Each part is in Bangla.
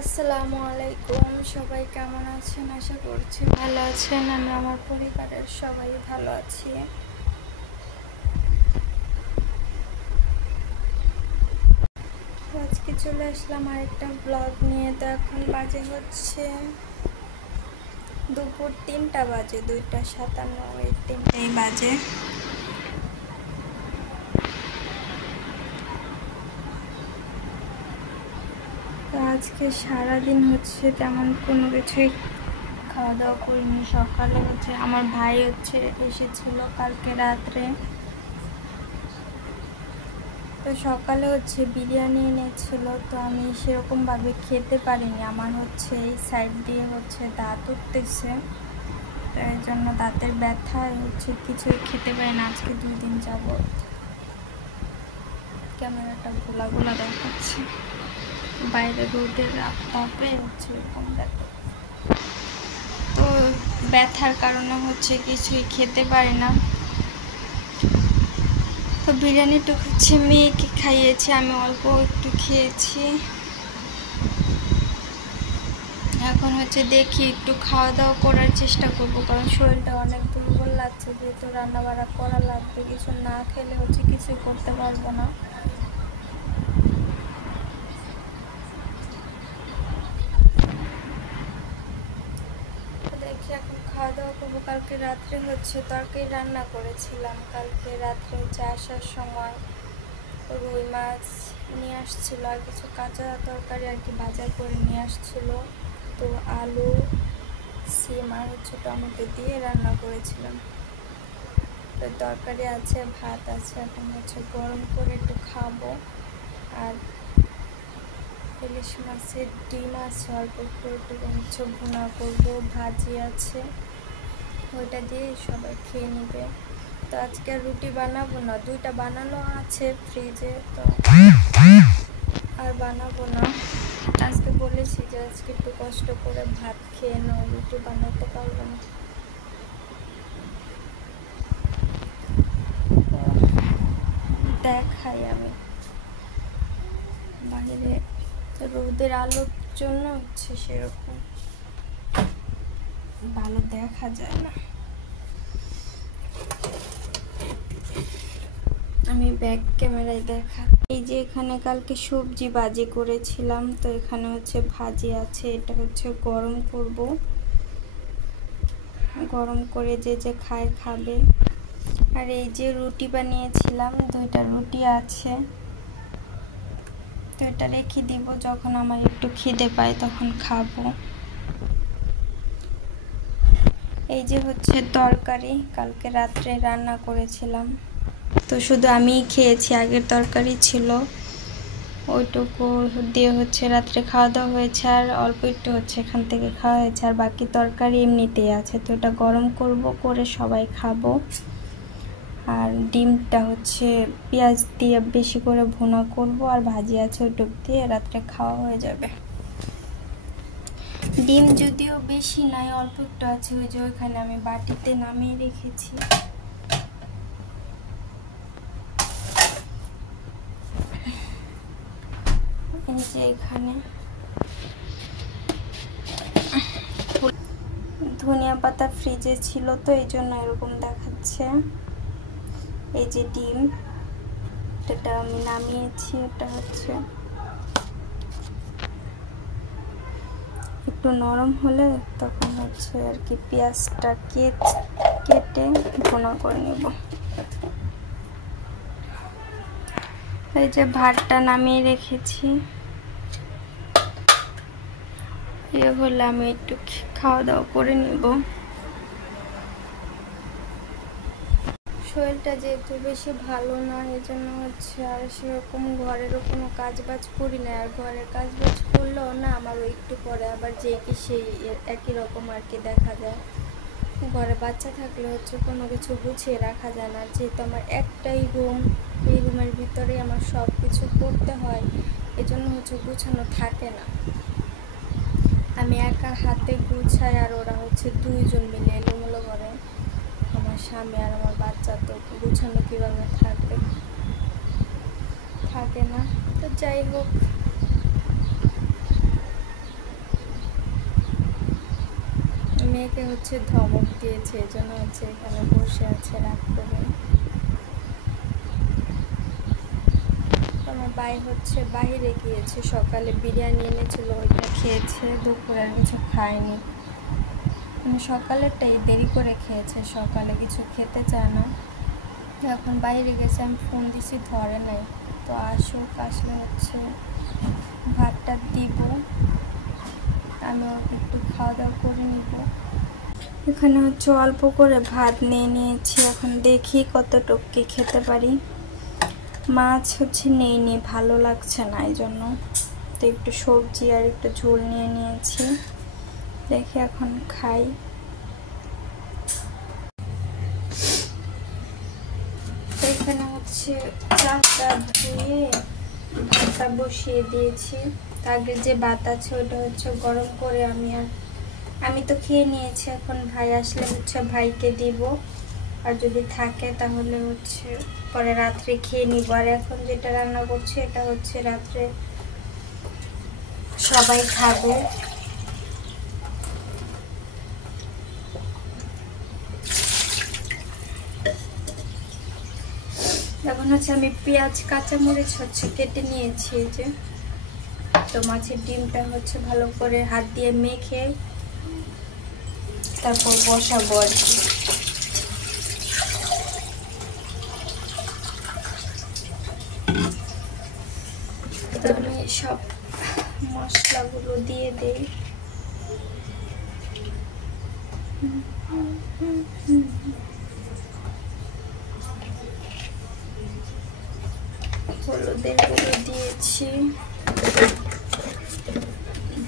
আসসালামু আলাইকুম, সবাই কেমন আছেন? আশা করছি ভালো আছেন। আমি আমার পরিবারের সবাই ভালো আছি। আজকে চলে আসলাম আরেকটা ব্লগ নিয়ে। তো এখন বাজে হচ্ছে দুপুর 3টা বাজে, 2:57, এই 3টাই বাজে। তো আজকে সারাদিন হচ্ছে তেমন কোনো কিছুই খাওয়া দাওয়া করিনি। সকালে হচ্ছে আমার ভাই এসেছিল কালকে রাত্রে। তো সকালে বিরিয়ানি এনেছিল, তো আমি সেরকমভাবে খেতে পারিনি। আমার এই সাইড দিয়ে দাঁত উঠতেছে, তো এই জন্য দাঁতের ব্যথায় কিছুই খেতে পারি না আজকে 2 দিন যাবৎ। ক্যামেরাটা গোলা গোলা দেখাচ্ছে, বাইরে রোদের তাপে এরকম দেখো। তো ব্যথার কারণে কিছুই খেতে পারি না। তো বিরিয়ানিটুকু মেয়েকে খাইয়েছি, আমি অল্প একটু খেয়েছি। এখন দেখি একটু খাওয়া দাওয়া করার চেষ্টা করব, কারণ শরীরটা অনেক দুর্বল লাগছে। যেহেতু রান্না বাড়া করা লাগবে, কিছু না খেলে কিছুই করতে পারবো না। দেখি এখন খাওয়া দাওয়া করবো। কালকে রাত্রে তরকারি রান্না করেছিলাম। কালকে রাত্রে আসার সময় রুই মাছ নিয়ে আসছিল, আর কিছু কাঁচা তরকারি আর কি ভাজা করে নিয়ে আসছিল। তো আলু, সিম আর টমেটো দিয়ে রান্না করেছিলাম। তো তরকারি আছে, ভাত আছে, এখন গরম করে একটু খাবো। আর ইলিশ মাছের ডিম আছে, অল্প একটু ভুনা করবো। ভাজি আছে, ওইটা দিয়ে সবাই খেয়ে নেবে। তো আজকে রুটি বানাবো না, 2টা বানানো আছে ফ্রিজে, তো আর বানাবো না। আজকে বলেছি যে আজকে একটু কষ্ট করে ভাত খেয়ে নাও, রুটি বানাতে পারবো না। দেখাই আমি বাইরে রোদের আলোর জন্য সেরকম ভালো দেখা যায় না। আমি ব্যাক ক্যামেরায় দেখা। এই যে এখানে কালকে সবজি ভাজি করেছিলাম, তো এখানে ভাজি আছে, এটা গরম করব। গরম করে যে খায় খাবে। আর এই যে রুটি বানিয়েছিলাম, 2টা রুটি আছে, তো এটা রেখে দিব, যখন আমার একটু খিদে পায় তখন খাবো। এই যে তরকারি কালকে রাত্রে রান্না করেছিলাম, তো শুধু আমিই খেয়েছি। আগের তরকারি ছিল, ওইটুকু দিয়ে রাত্রে খাওয়া দাওয়া হয়েছে। আর অল্প একটু এখান থেকে খাওয়া হয়েছে, আর বাকি তরকারি এমনিতেই আছে। তো এটা গরম করব, করে সবাই খাবো। আর ডিমটা পেঁয়াজ দিয়ে বেশি করে ভুনা করব, আর ভাজি আছে, ওইটুক দিয়ে রাত্রে খাওয়া হয়ে যাবে। ডিম যদিও বেশি নাই, অল্প একটু আছে, ওই যে ওইখানে আমি বাটিতে নামিয়ে রেখেছি। এই যে এখানে ধনিয়া পাতা ফ্রিজে ছিল, তো এই জন্য এরকম দেখাচ্ছে। এই যে ডিম, এটা আমি নামিয়েছি। এটা একটু নরম হলে তখন আর কি পেঁয়াজটা কেটে ভুনা করে নেব। এই যে ভাতটা নামিয়ে রেখেছি, হলে আমি একটু খাওয়া দাওয়া করে নেব। শরীরটা যেহেতু বেশি ভালো না, এই জন্য আর সেরকম ঘরেরও কোনো কাজ বাজ করি না। আর ঘরের কাজ বাজ করলেও না, আমারও একটু পরে আবার যে কি সেই একই রকম আর কি দেখা যায়। ঘরে বাচ্চা থাকলে কোনো কিছু গুছিয়ে রাখা যায় না। যেহেতু আমার একটাই রুম, এই রুমের ভিতরে আমার সব কিছু করতে হয়, এজন্য গুছানো থাকে না। আমি একা হাতে গুছাই, আর ওরা 2জন মিলে এলোমেলো করে। আমার স্বামী আর আমার বাচ্চা, তো গুছানো কীভাবে থাকবে, থাকে না। তো যাই হোক, মেয়েকে হচ্ছে ধমক দিয়েছে, এই জন্য হচ্ছে এখানে বসে আছে রাগ করে। আমার ভাই হচ্ছে বাইরে গিয়েছে, সকালে বিরিয়ানি এনেছিল ওইটা খেয়েছে, দুপুরে আর কিছু খায়নি। মানে সকালেরটাই দেরি করে খেয়েছে, সকালে কিছু খেতে চায় না। এখন বাইরে গেছে, আমি ফোন দিছি ধরে নাই। তো আসুক, আসলে হচ্ছে ভাতটা দিব, আমিও একটু খাওয়া দাওয়া করে নিব। এখানে হচ্ছে অল্প করে ভাত নিয়ে নিয়েছি, এখন দেখি কতটুকু কি খেতে পারি। মাছ হচ্ছে নেই, ভালো লাগছে না, এই জন্য তো একটু সবজি আর একটু ঝোল নিয়ে নিয়েছি, দেখি এখন খাই। এখানে হচ্ছে চাটা ধুয়ে ভাতটা বসিয়ে দিয়েছি। আগে যে ভাত আছে ওটা হচ্ছে গরম করে আমি তো খেয়ে নিয়েছি। এখন ভাই আসলে হচ্ছে ভাইকে দিব, আর যদি থাকে তাহলে হচ্ছে পরে রাত্রে খেয়ে নিব। আর এখন যেটা রান্না করছি এটা হচ্ছে রাত্রে সবাই খাবে। এখন হচ্ছে আমি পেঁয়াজ কাঁচামরিচ হচ্ছে কেটে নিয়েছি, এই যে। তো মাছের ডিমটা হচ্ছে ভালো করে হাত দিয়ে মেখে তারপর বসাবো আর কি। আমি সব মশলাগুলো দিয়ে দেই। হলুদের গুঁড়ো দিয়েছি,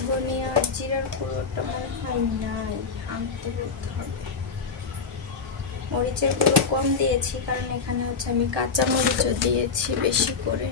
ধনিয়া জিরার গুঁড়োটা মনে হয় নাই, আনতে বলতে হবে। মরিচের গুঁড়ো কম দিয়েছি কারণ এখানে হচ্ছে আমি কাঁচা মরিচও দিয়েছি বেশি করে।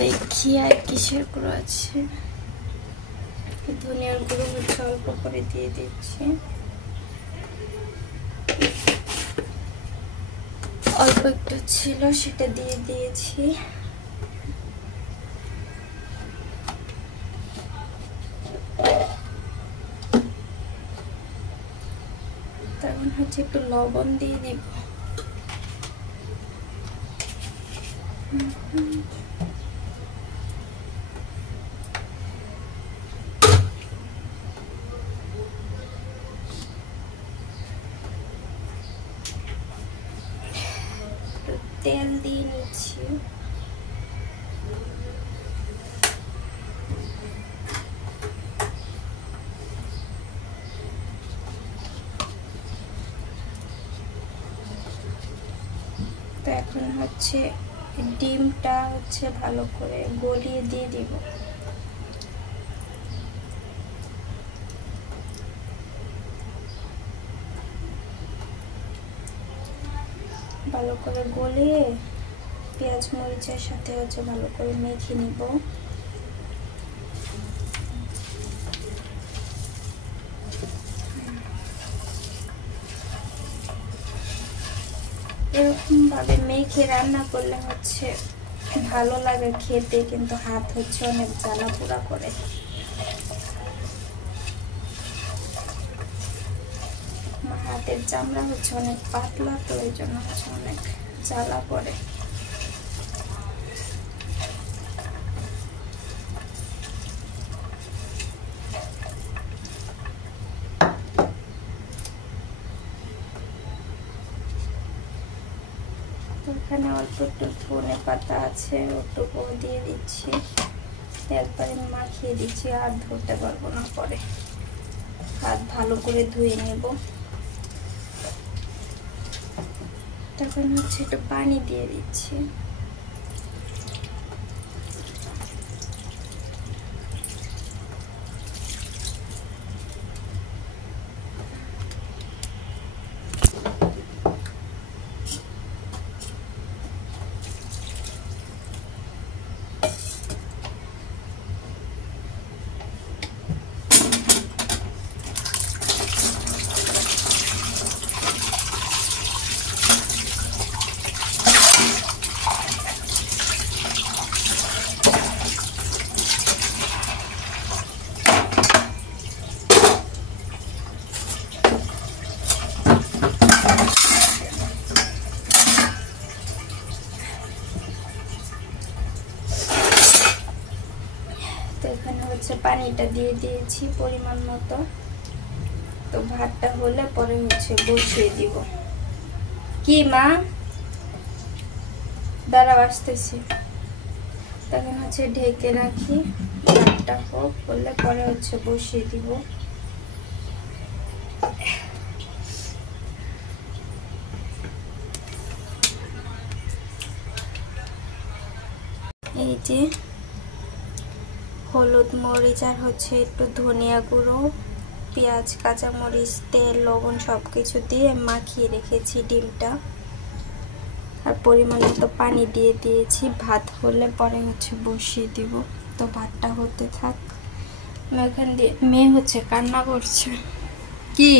দেখি আর কিসের গুঁড়ো আছে। ধনিয়ার গুঁড়ো হচ্ছে অল্প করে দিয়ে দিচ্ছি, অল্প একটু ছিল সেটা দিয়ে দিয়েছি। তখন হচ্ছে একটু লবণ দিয়ে দিব। তেল দিয়ে নিচ্ছি। তো এখন হচ্ছে ডিমটা হচ্ছে ভালো করে গলিয়ে দিয়ে দিব। ভালো করে গলিয়ে পেঁয়াজ মরিচের সাথে হচ্ছে ভালো করে মেখে নিব। এরকম ভাবে মেখে রান্না করলে হচ্ছে ভালো লাগে খেতে, কিন্তু হাত হচ্ছে অনেক জ্বালা পোড়া করে। আমার হাতের চামড়া হচ্ছে অনেক পাতলা, তো এই জন্য হচ্ছে অনেক জ্বালা পড়ে। এখানে অল্প একটু ধনে পাতা আছে, ওটুকু দিয়ে দিচ্ছি, একবারে মাখিয়ে দিচ্ছি, আর ধরতে পারবো না পরে। হাত ভালো করে ধুয়ে নেব। তখন হচ্ছে একটু পানি দিয়ে দিচ্ছি। পানিটা দিয়ে দিয়েছি পরিমাণ মতো। তো ভাতটা হলে পরে হচ্ছে বসিয়ে দিব। কি মা, দাঁড়াও আসতেছি। তখন হচ্ছে ঢেকে রাখি, ভাতটা হোক, হলে পরে হচ্ছে বসিয়ে দিব। এই যে হলুদ মরিচ আর হচ্ছে একটু ধনিয়া গুঁড়ো, পেঁয়াজ, কাঁচামরিচ, তেল, লবণ সবকিছু দিয়ে মাখিয়ে রেখেছি ডিমটা। আর পরিমাণ মতো পানি দিয়ে দিয়েছি। ভাত হলে পরে হচ্ছে বসিয়ে দিব। তো ভাতটা হতে থাক। এখান দিয়ে মেয়ে হচ্ছে কান্না করছে। কি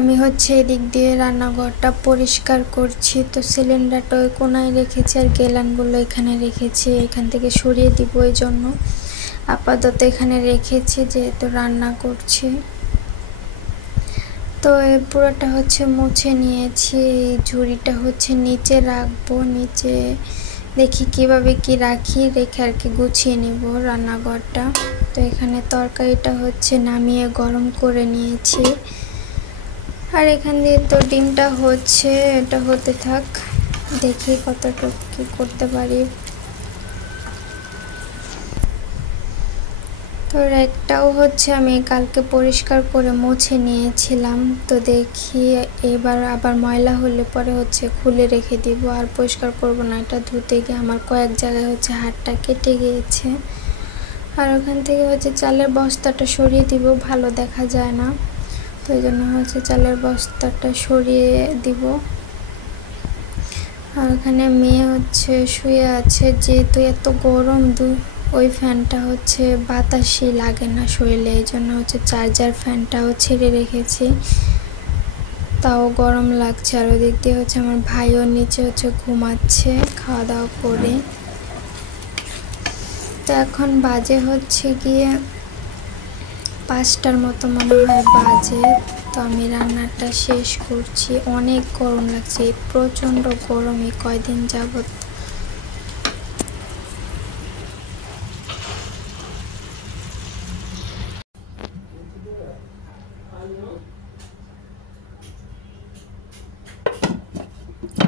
আমি হচ্ছে এদিক দিয়ে রান্নাঘরটা পরিষ্কার করছি। তো সিলিন্ডারটা ওই কোনায় রেখেছি আর গেলানগুলো এখানে রেখেছি, এখান থেকে সরিয়ে দিব। এই জন্য আপাতত এখানে রেখেছি যেহেতু রান্না করছি। তো পুরোটা হচ্ছে মুছে নিয়েছি। এই ঝুড়িটা হচ্ছে নিচে রাখবো, নিচে দেখি কিভাবে কি রাখি, রেখে আর কি গুছিয়ে নিব রান্নাঘরটা। তো এখানে তরকারিটা হচ্ছে নামিয়ে গরম করে নিয়েছি। আর এখান দিয়ে তো ডিমটা হচ্ছে, এটা হতে থাক, দেখি কতটুকু কি করতে পারি। তো একটাও হচ্ছে আমি কালকে পরিষ্কার করে মুছে নিয়েছিলাম। তো দেখি এবার আবার ময়লা হলে পরে হচ্ছে খুলে রেখে দিব, আর পরিষ্কার করব না। এটা ধুতে গিয়ে আমার কয়েক জায়গায় হচ্ছে হাতটা কেটে গিয়েছে। আর ওখান থেকে হচ্ছে চালের বস্তাটা সরিয়ে দিব, ভালো দেখা যায় না। তো এই জন্য হচ্ছে চালের বস্তাটা সরিয়ে দিব। আর ওখানে মেয়ে হচ্ছে শুয়ে আছে, যেহেতু এত গরম, ওই ফ্যানটা হচ্ছে বাতাসই লাগে না শরীরে, এই জন্য হচ্ছে চার্জার ফ্যানটাও ছেড়ে রেখেছি, তাও গরম লাগছে। আর ওদিক দিয়ে হচ্ছে আমার ভাইও নিচে হচ্ছে ঘুমাচ্ছে খাওয়া দাওয়া করে। তো এখন বাজে হচ্ছে গিয়ে 5টার মতো মনে হয় বাজে। তো আমি রান্নাটা শেষ করছি। অনেক গরম লাগছে, প্রচণ্ড গরম এই কয়দিন যাবত।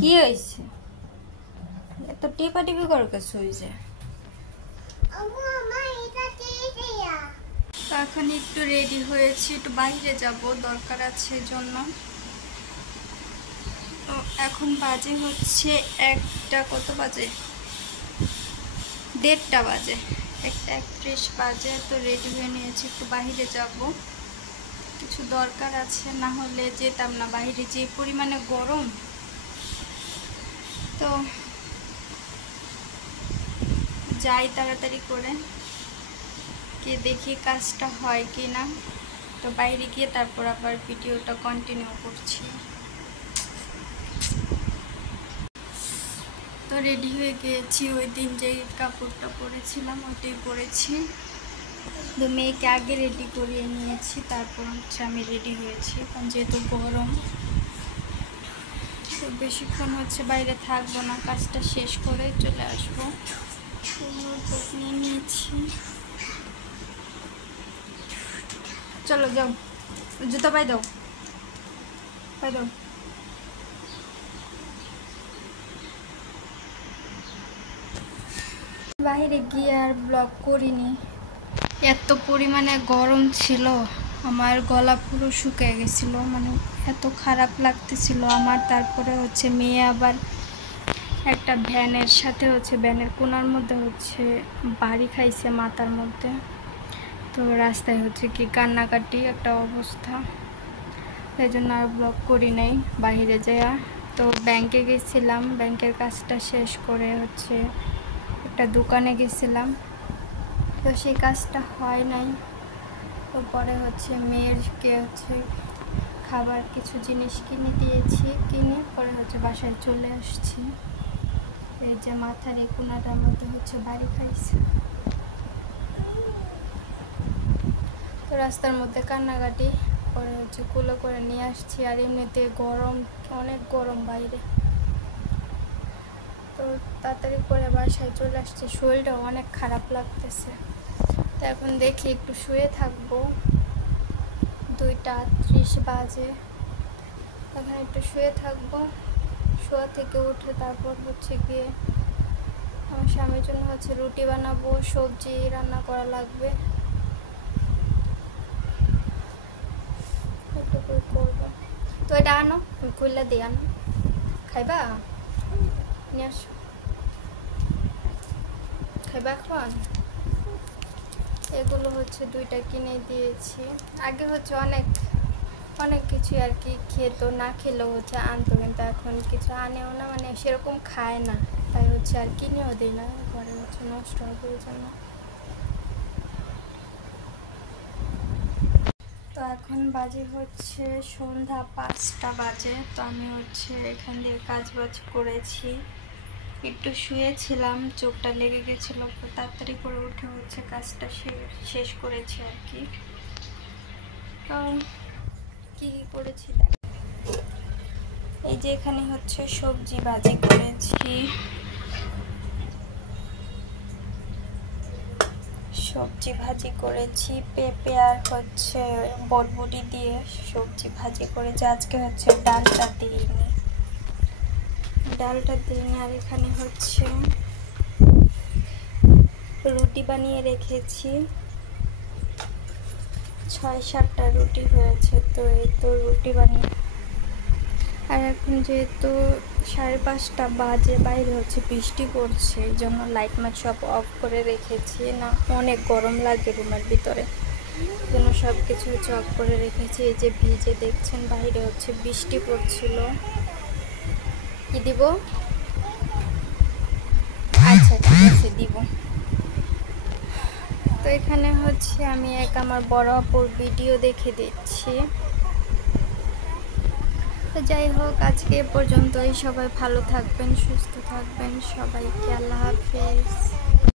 কি হয়েছে এত টিপাটিপি করে কিছু হয়েছে? এখন একটু রেডি হয়েছি, একটু বাইরে যাব, দরকার আছে জন্য। তো এখন বাজে হচ্ছে 1টা, কত বাজে, 1:30 বাজে, 1:31 বাজে। তো রেডি হয়ে নিয়েছি, একটু বাইরে যাব, কিছু দরকার আছে, না হলে যেতাম না বাইরে, যে পরিমাণে গরম। তো যাই তাড়াতাড়ি করে, কে দেখি কাজটা হয় কি না। তো বাইরে গিয়ে তারপর আবার ভিডিওটা কন্টিনিউ করছি। তো রেডি হয়ে গিয়েছি, ওই দিন যেই কাপড়টা পরেছিলাম ওইটাই পরেছি। তো মেয়েকে আগে রেডি করিয়ে নিয়েছি, তারপর হচ্ছে আমি রেডি হয়েছি, কারণ যেহেতু গরম। তো বেশিক্ষণ হচ্ছে বাইরে থাকবো না, কাজটা শেষ করে চলে আসবো। নিয়ে নিয়েছি, চলো যাও, জুতো পাই দাও, পাই দাও। বাইরে গিয়ে আর ব্লগ করিনি, এত পরিমাণে গরম ছিল, আমার গলা পুরো শুকিয়ে গেছিলো, মানে এত খারাপ লাগতেছিল আমার। তারপরে হচ্ছে মেয়ে আবার একটা ভ্যানের সাথে হচ্ছে ভ্যানের কোনার মধ্যে হচ্ছে বাড়ি খাইছে মাথার মধ্যে। তো রাস্তায় হচ্ছে কি কান্নাকাটি একটা অবস্থা, তাই জন্য আর ব্লগ করি নাই বাইরে যাওয়া। তো ব্যাংকে গেছিলাম, ব্যাংকের কাজটা শেষ করে হচ্ছে একটা দোকানে গেছিলাম, তো সেই কাজটা হয় নাই। তো পরে হচ্ছে মেয়েরকে হচ্ছে খাবার কিছু জিনিস কিনে দিয়েছি, কিনে পরে হচ্ছে বাসায় চলে আসছি। এই যে মাথার এই কোনাটার মধ্যে হচ্ছে বাড়ি খাইছে। রাস্তার মধ্যে কান্নাকাটি পরে হচ্ছে কুলো করে নিয়ে আসছি। আর এমনিতে গরম, অনেক গরম বাইরে, তো তাড়াতাড়ি করে বাসায় চলে আসছি। শরীরটা অনেক খারাপ লাগতেছে, তো এখন দেখি একটু শুয়ে থাকবো। 2:30 বাজে, এখন একটু শুয়ে থাকবো। শোয়া থেকে উঠে তারপর হচ্ছে গিয়ে আমার স্বামীর জন্য হচ্ছে রুটি বানাবো, সবজি রান্না করা লাগবে, এটুকুই করবো। তো এটা আনো, খুললা দিয়ে আনো, খাইবা? নিয়ে আসো, খাইবা এখন? এগুলো হচ্ছে 2টা কিনে দিয়েছি। আগে হচ্ছে অনেক অনেক কিছু আর কি খেতো, না খেলেও হচ্ছে আনতো, কিন্তু এখন কিছু আনেও না, মানে সেরকম খায় না, তাই হচ্ছে আর কিনেও দিই না, ঘরে হচ্ছে নষ্ট হবে ওই জন্য। তো এখন বাজে হচ্ছে সন্ধ্যা 5টা বাজে। তো আমি হচ্ছে এখান দিয়ে কাজ বাজ করেছি, একটু শুয়েছিলাম, চোখটা লেগে গেছিলো, তাড়াতাড়ি করে উঠে হচ্ছে কাজটা শেষ করেছি আর কি। কি কি করেছি দেখ, এই যে এখানে হচ্ছে সবজি ভাজি করেছি, পেঁপে আর হচ্ছে বরবটি দিয়ে সবজি ভাজি করেছি। আজকে হচ্ছে ডালটা দিইনি। আর এখানে হচ্ছে রুটি বানিয়ে রেখেছি, 6-7টা রুটি হয়েছে। তো এই তো রুটি বানিয়ে, আর এখন যেহেতু 5:30 বাজে, বাইরে হচ্ছে বৃষ্টি পড়ছে, এই জন্য লাইট মাইট সব অফ করে রেখেছি, না অনেক গরম লাগে রুমের ভিতরে, এই জন্য সব কিছু হচ্ছে অফ করে রেখেছি। এই যে ভিজে দেখছেন, বাইরে হচ্ছে বৃষ্টি পড়ছিল। কি দিব? আচ্ছা ঠিক আছে, দিব। তো এখানে হচ্ছে আমি আমার বড় আপুর ভিডিও দেখে দিচ্ছি। তো যাই হোক, আজকে এ পর্যন্তই। সবাই ভালো থাকবেন, সুস্থ থাকবেন, সবাইকে আল্লাহ হাফেজ।